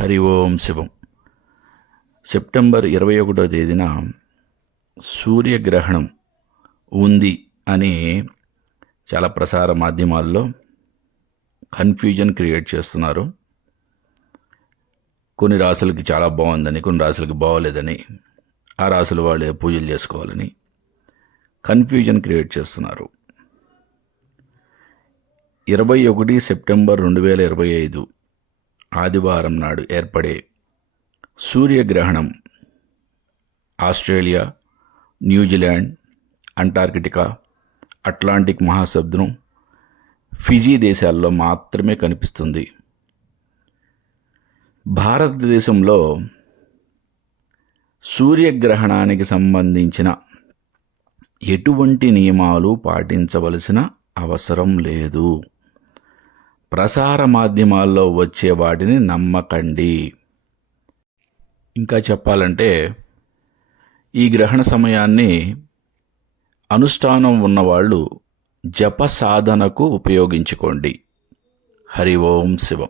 హరి ఓం శివం. September ఇరవై ఒకటో తేదీన సూర్యగ్రహణం ఉంది అని చాలా ప్రసార మాధ్యమాల్లో కన్ఫ్యూజన్ క్రియేట్ చేస్తున్నారు. కొన్ని రాసులకి చాలా బాగుందని కొన్ని రాసులకి బాగోలేదని ఆ రాసుల వాళ్ళే పూజలు చేసుకోవాలని కన్ఫ్యూజన్ క్రియేట్ చేస్తున్నారు. ఇరవై ఒకటి సెప్టెంబర్ రెండు వేల ఇరవై ఐదు ఆదివారం నాడు ఏర్పడే సూర్యగ్రహణం Australia New Zealand Antarctica Atlantic మహాసముద్రం ఫిజీ దేశాల్లో మాత్రమే కనిపిస్తుంది. భారతదేశంలో సూర్యగ్రహణానికి సంబంధించిన ఎటువంటి నియమాలు పాటించవలసిన అవసరం లేదు. ప్రసార మాధ్యమాల్లో వచ్చే వాటిని నమ్మకండి. ఇంకా చెప్పాలంటే ఈ గ్రహణ సమయాన్ని అనుష్ఠానం ఉన్నవాళ్ళు జప సాధనకు ఉపయోగించుకోండి. హరి ఓం శివం.